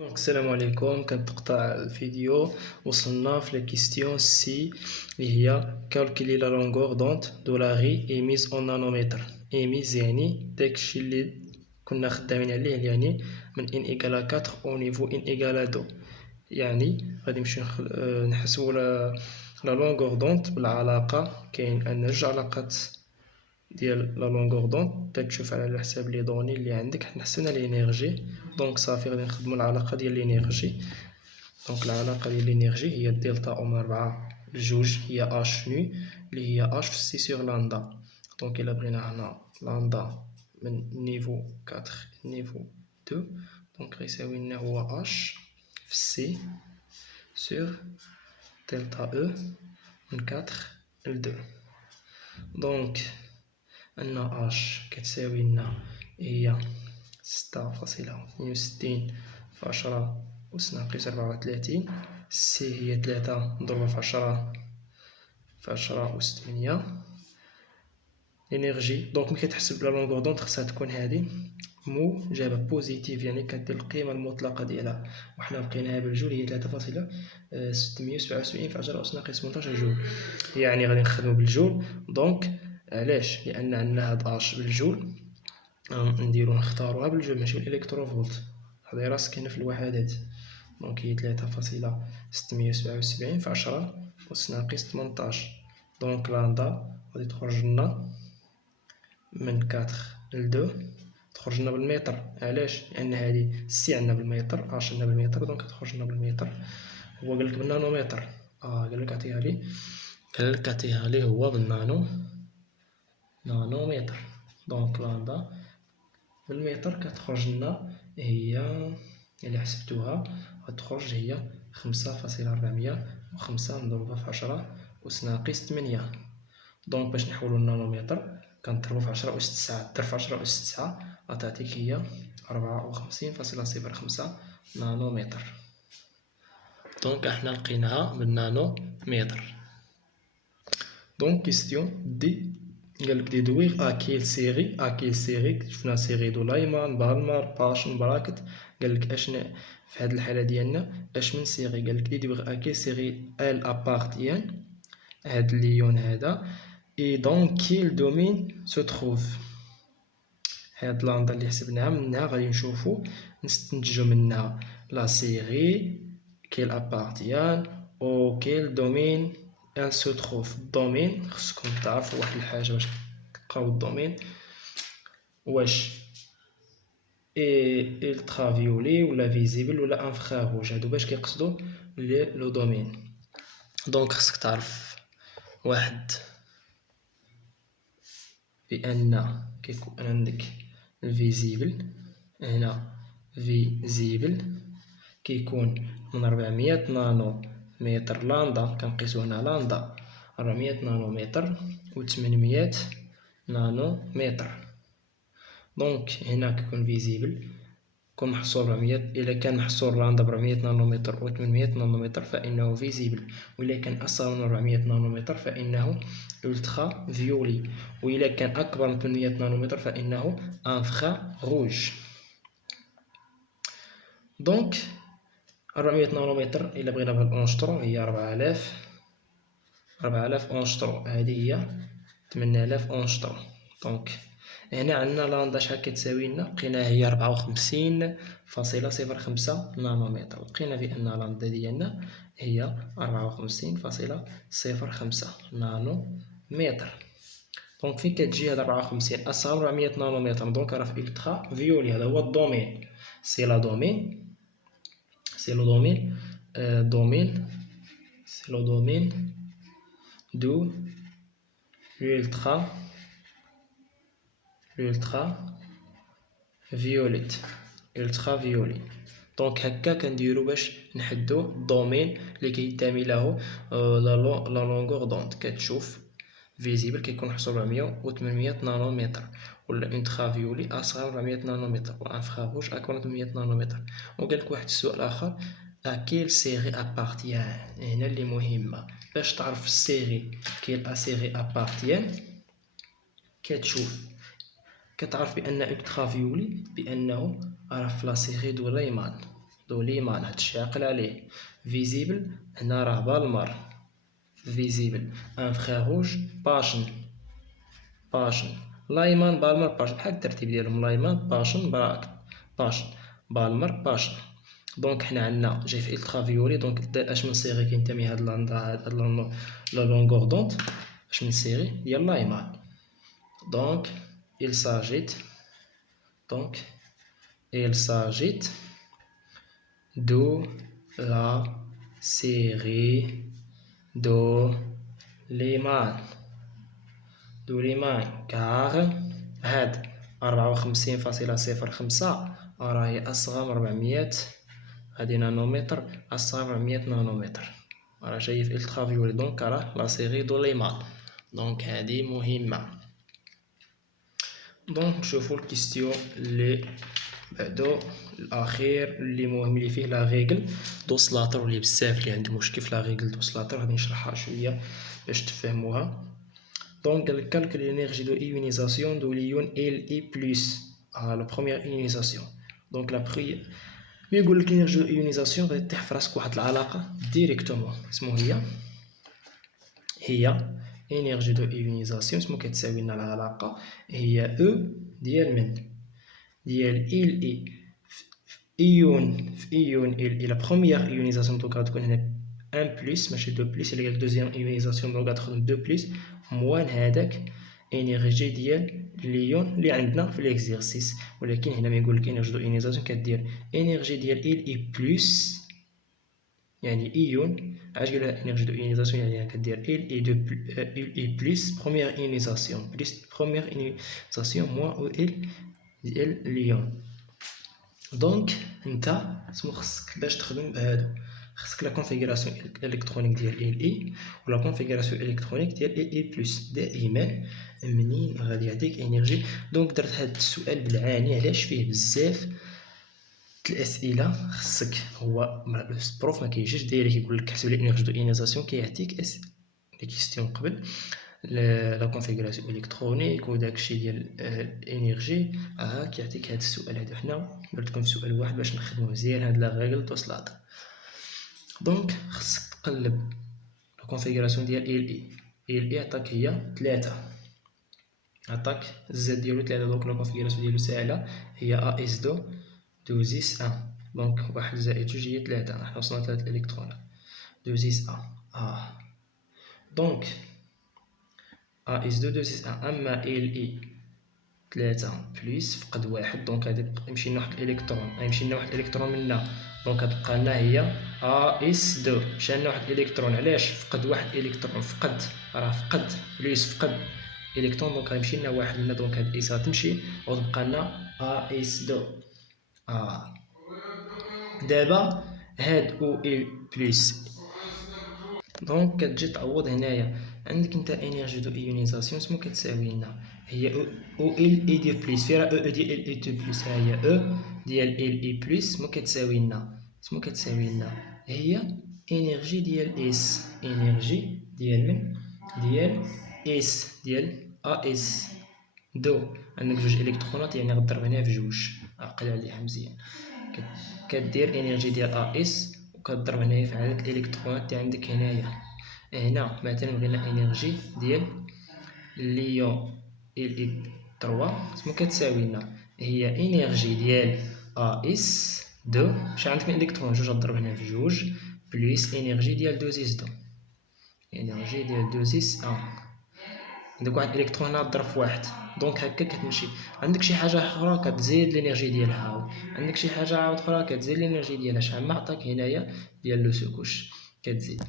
السلام عليكم. كنتقطع الفيديو. وصلنا في لا كيستيون سي اللي هي calculer la longueur d'onde de la raie émise en nanomètre. émise يعني داكشي اللي كنا خدامين عليه، يعني من n égale à 4 au niveau n égale à 2. يعني غادي نمشيو نحسبو la longueur d'onde بالعلاقة. كاين جوج علاقات ديال لا لونغور دونت. تشوف على حساب لي دوني اللي عندك. حنا حسبنا لينيرجي، دونك صافي غادي نخدمو العلاقه ديال لينيرجي. دونك العلاقه ديال لينيرجي هي دلتا اوم 4 لجوج هي اش نو اللي هي اش في سي سور لاندا. دونك الا بغينا هنا لاندا من نيفو 4 نيفو 2، دونك غيساوي لنا هو اش في سي سور دلتا او من 4 ل 2. دونك أن اش كتساوي لنا هي 6.62 في 10 أس ناقص 34. سي هي 3 مضروبة في 10 في 10 أس 8. الانرجي دونك ملي كتحسب لا لونغور دونت خصها تكون هادي موجبة بوزيتيف، يعني كدير القيمة المطلقة ديالها، وحنا لقيناها بالجول هي 3.677 في 10 أس ناقص 18 جول. يعني غادي نخدمو بالجول. دونك علاش؟ لأن عندنا هاد اش بالجول، نديرو نختاروها بالجول ماشي بالإلكتروفولت، هادي راه ساكنة في الوحدات. دونك هي 3.677 في 10 أس ناقص 18. دونك لاندا غادي تخرج لنا من 4 ل 2، تخرج لنا بالمتر. علاش؟ لأن هادي سي عندنا بالمتر، اش عندنا بالمتر، دونك تخرج لنا بالمتر. هو قالك بالنانومتر، قالك عطيها لي هو نانومتر. دونك لاندا بالمتر كتخرج لنا هي إلا حسبتوها غتخرج هي 5.405 مضروبة في 10 أس ناقص 8. دونك باش نحولو للنانومتر كنضربو في 10 أس 9، ضرب في 10 أس 9 غتعطيك هي 54.05 نانومتر. دونك احنا لقيناها بالنانومتر. دونك كيستيون دي قالك ديدويغ اكيل سيغي شفنا سيغي دو لايمان بالمر باشن براكت. قالك اشنا في هاد الحالة ديالنا اش من سيغي؟ قالك ديدويغ اكيل سيغي ال ابارتيان هاد الليون هذا اي دون كيل دومين سو تخوف. هاد لاندا اللي حسبناها منها غادي نشوفو نستنتجو منها لا سيغي كيل ابارتيان او كيل دومين elle se trouve. الدومين خصكم تعرفوا واحد الحاجة باش تلقاو الدومين، واش الترافيولي ولا فيزيبل ولا انفراروج، هادو باش كيقصدوا لو دومين. دونك خصك تعرف واحد بان كيكون عندك الفيزيبل هنا، فيزيبل كيكون من 400 نانو متر لاندا، كنقيسو هنا لاندا 400 نانو متر و 800 نانو متر. دونك هنا كيكون فيزيبل كون محصور 400. إلا كان محصور لاندا ب 400 نانو متر و 800 نانو متر فإنه فيزيبل، وإلا كان أصغر من 400 نانو متر فإنه ألترا فيولي، وإلا كان أكبر من 800 نانو متر فإنه انفرا روج. دونك 400 نانومتر إلا بغينا بالأونشترو هي 4000 أونشترو، هذه هي 8000 أونشترو. دونك هنا عندنا لاندا شحال كتساوي لنا؟ لقيناها هي 54.05 نانومتر، لقينا بأن لاندا ديالنا هي 54.05 نانومتر. دونك فين كتجي هاد 54 أصغر من 400 نانومتر؟ دونك راه في إلترا فيولي، هذا هو الدومين. سي لا دومين c'est le domaine de ultraviolet. دونك هكا كنديرو باش نحدو الدومين اللي كينتمي له لا لونغور دونت. كتشوف فيزيبل كيكون محصور 400 و 800 نانومتر، ولا انترافيولي اصغر من 400 نانومتر، وانفراروج اكبر من 800 نانومتر. وقالك واحد السؤال اخر، كيل سيغي ابارتيان. هنا اللي مهمة باش تعرف السيغي كيل سيغي ابارتيان. كتعرف بان الترافيولي بانه راه في لا سيغي دو ريمان، دو ليمان هادشي عقل عليه. فيزيبل هنا راه بالمر فيزيبل. ان فخير روج باشن باشن. لايمان بالمر باشن بحال الترتيب ديالهم لايمان باشن براكت باشن بالمر باشن. دونك حنا عندنا جي في الترافيولي دونك اش من صيغه كينتمي هاد لا لونغور دونت اش من صيغه ديال لايمان. دونك il s'agit donc il s'agit de la série de Lyman car هاد 54.05 راهي أصغر من 400 هادي نانومتر أصغر من 400 نانومتر راه جاي في الترافيولي دونك راه لا سيغي دو ليمان. دونك هادي مهمة. دونك نشوفو الكيستيون اللي بعدو الأخير اللي مهم اللي فيه لا ريغل دوسلاتر واللي بزاف اللي عنده مشكل في لا ريغل دوسلاتر غادي نشرحها شوية باش تفهموها. Donc, le calcul de l'énergie de ionisation de l'ion Li+, la première ionisation. Donc, la première, يقول لك l'énergie de ionisation غادي تطيح في راسك واحد العلاقة ديريكتومون اسمو هي énergie de ionisation اسمو كتساوي لنا العلاقة هي E ديال من ديال Li في إيون Li la première ionisation دونك غتكون هنا 1 بلس ماشي 2 بلس اللي هي الدوزيام ايونيزاسيون دونك غتخدم 2 بلس موان هذاك انرجي ديال ليون اللي عندنا في ليكزيرسيس. ولكن هنا ما يقول لك انرجي دو ايونيزاسيون كدير انرجي ديال اي بلس يعني ايون علاش قال لها انرجي دو ايونيزاسيون يعني كدير اي بلس بروميير ايونيزاسيون بلس بروميير ايونيزاسيون موان او ال ديال ليون. دونك انت سمو خصك باش تخدم بهادو خصك لا كونفيغوراسيون الكترونيك ديال ال اي ولا كونفيغوراسيون الكترونيك ديال ال اي بلس دائما منين غادي يعطيك انرجي. دونك درت هذا السؤال بالعاني علاش فيه بزاف الاسئله خصك هو البروف ما كيجيش دايرك يقول لك حسب لي انرجي دو ايونيزاسيون كيعطيك لي كيستيون قبل لا كونفيغوراسيون الكترونيك وداكشي ديال الانرجي كيعطيك هذا السؤال هذا. حنا درت لكم سؤال واحد باش نخدمو مزيان هاد لا ريغل دوسلاتر. دونك خصك تقلب لا كونفيغوراسيون ديال ال اي عطاك هي 3 عطاك الزد ديالو 3 دونك لا كونفيغوراسيون ديالو ساهله هي ا اس 2 زيس 1 دونك 1 زائد 2 هي 3 حنا وصلنا 3 الكترونات 2 زيس 1 دونك ا اس 2 زيس 1 اما ال اي 3 بلس فقد 1 دونك غادي يمشي لنا واحد الالكترون غيمشي لنا واحد الالكترون منا دونك غتبقى لنا هي ا اس 2 مشى لنا واحد الالكترون علاش فقد واحد الالكترون فقد راه فقد بلس فقد الكترون دونك غيمشي لنا واحد لنا دونك هاد اس غتمشي وتبقى لنا ا اس 2 دابا هاد او ال بلس دونك كتجي تعوض هنايا عندك انت انرجي دو ايونيزاسيون سمو كتساوي لنا هي او ال اي دي بلس فيها او ديال ال اي 2 بلس ها هي او ديال ال اي بلس سمو كتساوي لنا هي انرجي ديال اس انرجي ديال من ديال اس ديال ا اس 2 عندك جوج الكترونات يعني غضرب هنا في جوج عقل عليها مزيان كدير انرجي ديال ا اس وكضرب هنايا في عدد الالكترونات اللي عندك هنا مثلا بغينا انرجي ديال ليون ال 3 سمو كتساوي لنا هي انرجي ديال ا اس 2 مشى عندك من الكترون جوج غضرب هنا في جوج بلس انرجي ديال 2 زيس 2 انرجي ديال 2 زيس 1 عندك واحد الالكترون هنا ضرب في واحد دونك هكا كتمشي عندك شي حاجه اخرى كتزيد الانرجي ديالها عندك شي حاجه عاود اخرى كتزيد الانرجي ديالها شحال ما عطاك هنايا ديال لو سكوش كتزيد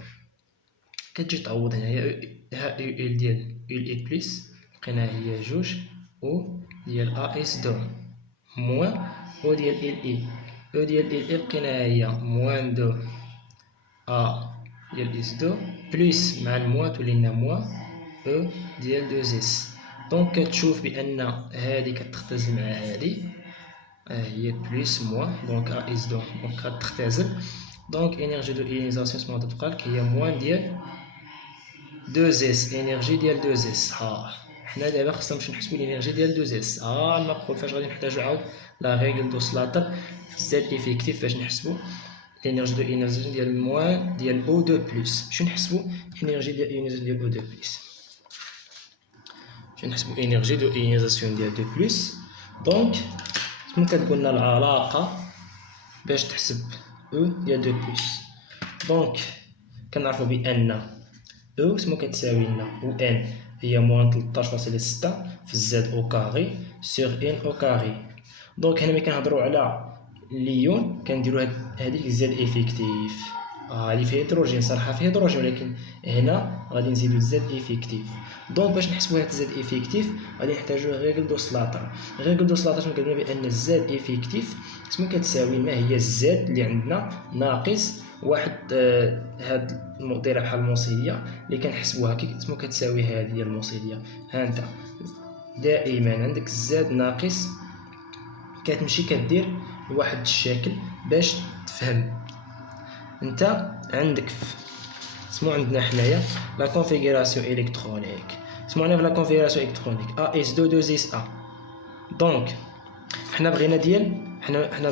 كتجي تعوض هنايا ها ال ديال ال اي بلس لقيناها هي جوج او ديال ا اس 2 موان او ديال ال اي او ديال ال اي لقيناها هي موان 2 ا ديال اس 2 بلس مع الموان تولي لنا موان او ديال 2 اس دونك كتشوف بان هادي كتختزل مع هادي هي بلس موان دونك ا اس 2 دونك كتختزل دونك انرجي دو ايونيزاسيون سمو تبقى لك هي موان ديال 2 اس انرجي ديال 2 اس حنا دابا خصنا نمشيو نحسبو الانرجي ديال 2 اس. نقول فاش غادي نحتاجو عاود لا ريغل دوسلاتر في زد افيكتيف باش نحسبو الانرجي دو ايونيزاسيون ديال موان ديال او 2 بلس. باش نحسبو الانرجي ديال ايونيزاسيون ديال او 2 بلس، باش نحسبو انرجي دو ايونيزاسيون ديال 2 بلس. دونك شنو كتقول لنا العلاقه باش تحسب او ديال 2 بلس؟ دونك كنعرفو بان او سمو كتساوي لنا او ان هي موان 13.6 في الزد او كاري سور ان او كاري. دونك هنا ملي كنهضروا على ليون كنديروا هذيك زد افيكتيف. هادي فيها هيدروجين، صراحه فيها هيدروجين، ولكن هنا غادي نزيدو زد افيكتيف. دونك باش نحسبوا هاد زد افيكتيف غادي نحتاجو ريغل دوسلاتر. ريغل دوسلاتر شنو كتقول بان الزد افيكتيف سمو كتساوي ما هي الزد اللي عندنا ناقص واحد هاد المقدره بحال الموصليه اللي كنحسبوها كي سمو كتساوي هذه هي الموصليه. ها انت دائما عندك الزد ناقص كتمشي كدير لواحد الشكل باش تفهم. انت عندك سمو عندنا حنايا لا كونفيغوراسيون الكترونيك، سمو عندنا في لا كونفيغوراسيون الكترونيك ا اس 2 2 اس ا. دونك حنا بغينا ديال حنا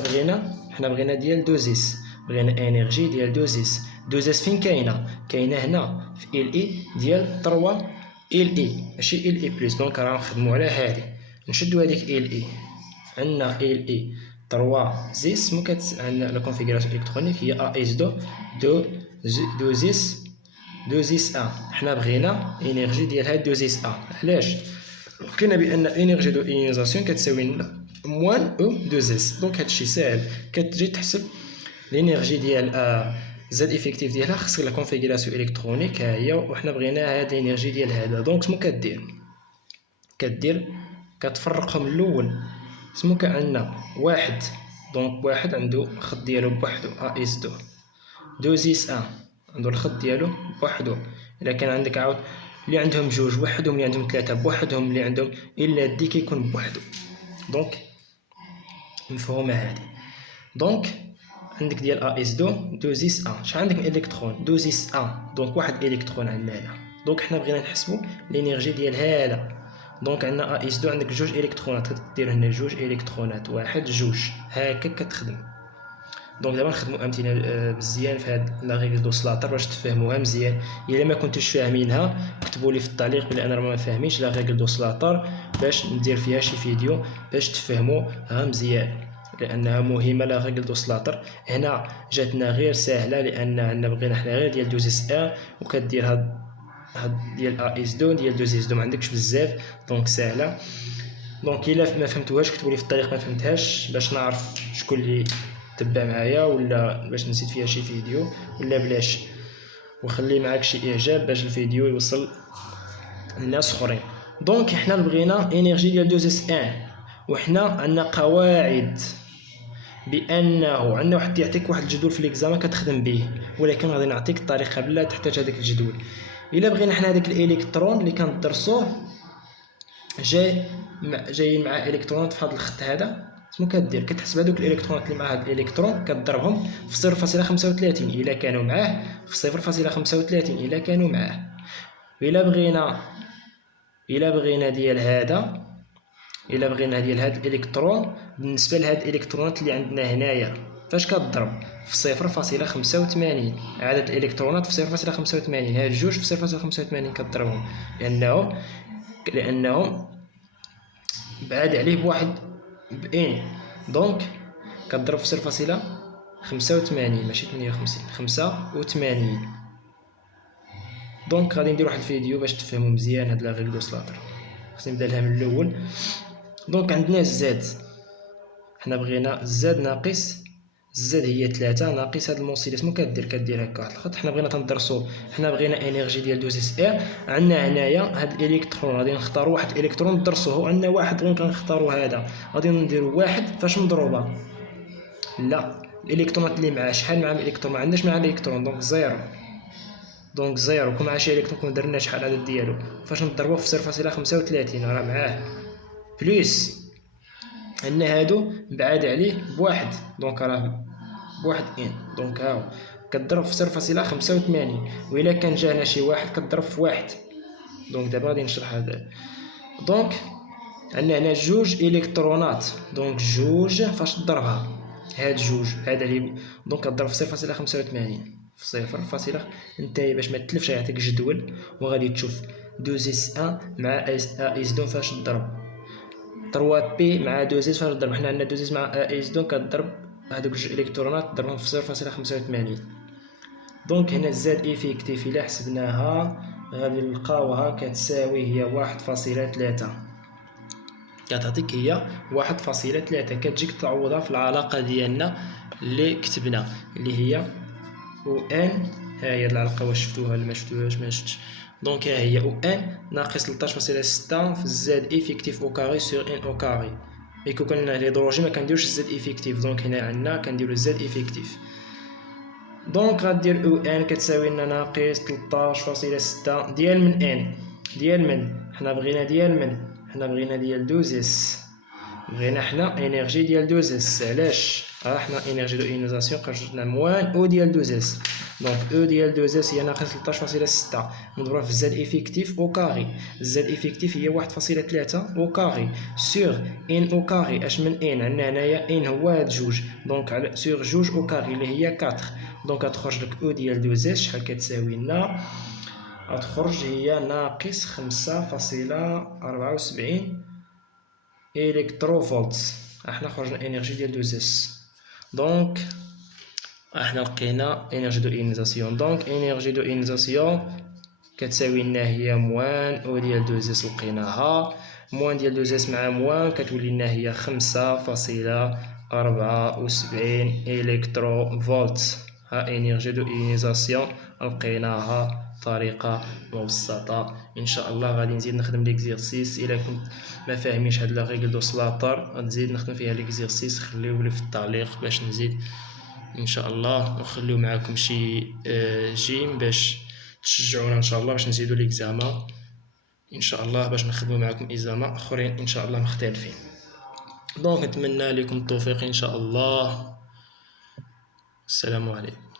بغينا ديال 2 اس، بغينا انرجي ديال 2 اس. 2 اس فين كاينه هنا في ال اي ديال 3 ال اي ماشي ال اي بلس. دونك راه نخدموا على هذه، نشدوا هذيك ال اي، عندنا ال اي 3 زيس مو عندنا لا كونفيغوراسيون الكترونيك هي ا اس 2 زيس 2 زيس ا. حنا بغينا انرجي ديال هاد 2 زيس ا. علاش؟ لقينا بان انرجي دو ايونيزاسيون كتساوي لنا موان او 2 زيس. دونك هادشي ساهل، كتجي تحسب الانرجي ديال زد افيكتيف ديالها خصك لا كونفيغوراسيون الكترونيك ها هي، وحنا بغينا هاد الانرجي ديال هذا. دونك شنو كدير كتفرقهم الاول. سمو عندنا واحد، دونك واحد عنده الخط ديالو بوحدو ا اس 2 2 زيس ا عنده الخط ديالو بوحدو. الا كان عندك عاود اللي عندهم جوج بوحدهم، اللي عندهم ثلاثه بوحدهم، اللي عندهم الا دي كيكون بوحدو. دونك مفهومه هذه. دونك عندك ديال ا اس 2 زيس ا. شحال عندك من الكترون؟ 2 زيس ا. دونك واحد الكترون عندنا هنا. دونك حنا بغينا نحسبوا الانرجي ديال هذا. دونك عندنا ا اس 2 عندك جوج الكترونات، كدير هنا جوج الكترونات، واحد جوج هكا كتخدم. دونك دابا نخدموا امثله مزيان في هاد لا ريغل دوسلاتر باش تفهموها مزيان. الا ما كنتوش فاهمينها كتبوا لي في التعليق بلي انا ما فاهمينش لا ريغل دوسلاتر باش ندير فيها شي فيديو باش تفهموها مزيان، لانها مهمه لا ريغل دوسلاتر. هنا جاتنا غير سهله لان عندنا بغينا حنا غير ديال 2 اس ا، وكدير هاد ديال ا اس 2 ديال 2 اس 2 ما عندكش بزاف، دونك سهله. دونك الا ما فهمتوهاش كتبوا لي في الطريق ما فهمتهاش باش نعرف شكون اللي تبع معايا، ولا باش نزيد فيها شي فيديو ولا بلاش. وخلي معاك شي اعجاب باش الفيديو يوصل للناس اخرين. دونك حنا بغينا انرجي ديال 2 اس 1، وحنا عندنا قواعد بانه عندنا واحد يعطيك واحد الجدول في ليكزامان كتخدم به، ولكن غادي نعطيك الطريقه بلا تحتاج هذاك الجدول. الا بغينا حنا هذاك الالكترون اللي كندرسوه جايين مع الكترونات في هذا الخط هذا، شنو كدير؟ كتحسب هذوك الالكترونات اللي مع هذا الالكترون كتضربهم في 0.35 الا كانوا معاه، في 0.35 الا كانوا معاه. الا بغينا ديال هذا، الا بغينا ديال هذا الالكترون بالنسبه لهاد الالكترونات اللي عندنا هنايا فاش كتضرب في 0.85 عدد الالكترونات في 0.85، هاد جوج في 0.85 كتضربهم لانهم بعاد عليه بواحد بان. دونك كتضرب في 0.85 ماشي 58 85. دونك غادي ندير واحد الفيديو باش تفهموا مزيان هاد لا ريغل دوسلاتر، خصني نبدا لها من الاول. دونك عندنا الزاد، حنا بغينا الزاد ناقص الزاد هي 3 ناقص هاد الموصله. شنو كدير هكا واحد الخط. حنا بغينا تندرسو، حنا بغينا انرجي ديال 2 اس ا. عندنا هنايا هاد الالكترون غادي نختاروا واحد الالكترون ندرسوه، عندنا واحد غير كنختاروا هذا، غادي نديروا واحد فاش مضروبه. لا الالكترونات اللي معاه شحال معاه الالكترون؟ ما عندناش معاه الالكترون، دونك زيرو. دونك زيرو كون معاه شي الكترون كون درنا شحال العدد ديالو فاش نضربوه في 0.35 راه معاه بليس. عندنا هادو بعاد عليه بواحد، دونك راه بواحد ان. دونك هاو كتضرب في 0.85 وإلا كان جانا شي واحد كتضرب في واحد. دونك دابا غادي نشرح هذا. دونك عندنا هنا جوج الكترونات، دونك جوج فاش تضربها هاد جوج هذا اللي دونك كضرب في 0.85 في 0. نتايا باش ما تلفش يعطيك جدول وغادي تشوف 2 مع اس دون فاش تضرب 3 بي مع 2 فاش تضرب. حنا عندنا 2 مع اس دون كضرب هادوك جوج الكترونات تضربهم في 0.85. دونك هنا زاد افيكتيف الى حسبناها غادي نلقاوها كتساوي هي 1.3 كتعطيك هي 1.3 كتجيك تعوضها في العلاقه ديالنا اللي كتبنا اللي هي او ان. ها هي العلاقه واش شفتوها ولا ما شفتوهاش؟ ما شفتش. دونك ها هي او ان ناقص 13.6 في زاد افيكتيف او كاري سور ان او كاري. كون كان الهيدروجين ما كنديروش الزاد افيكتيف، دونك هنا عندنا كنديرو الزاد افيكتيف. دونك غدير او ان كتساوي لنا ناقص 13.6 ديال من ان ديال من حنا بغينا ديال 2 بغينا حنا انرجي ديال 2 علاش حنا انرجي دو ايونيزاسيون خرجنا موان او ديال 2 دونك او ديال 2 هي ناقص 13.6 مضروبه في الزاد افيكتيف او كاري. الزاد افيكتيف هي 1.3 او كاري سور ان او كاري. اش من ان عندنا هنايا ان هو هاد جوج دونك على سور جوج او كاري اللي هي 4 دونك غتخرج لك او ديال 2 شحال كتساوي لنا؟ غتخرج هي ناقص 5.74 الكتروفولت. احنا خرجنا انرجي ديال 2 دونك احنا لقينا انرجي دو ايونيزاسيون. دونك انرجي دو ايونيزاسيون كتساوي لنا هي موان او ديال 2 لقيناها موان ديال 2 مع موان كتولي لنا هي 5.74 الكتروفولت. ها انرجي دو ايونيزاسيون لقيناها بطريقه مبسطه. ان شاء الله غادي نزيد نخدم ليكزيرسيس. الا كنت ما فاهمينش هاد لا ريغل دو سلاطر غنزيد نخدم فيها ليكزيرسيس خليولي في التعليق باش نزيد ان شاء الله، ونخليو معاكم شي جيم باش تشجعونا ان شاء الله باش نزيدو ليكزامان ان شاء الله باش نخدمو معاكم اكزامان اخرين ان شاء الله مختلفين. دونك نتمنى لكم التوفيق ان شاء الله. السلام عليكم.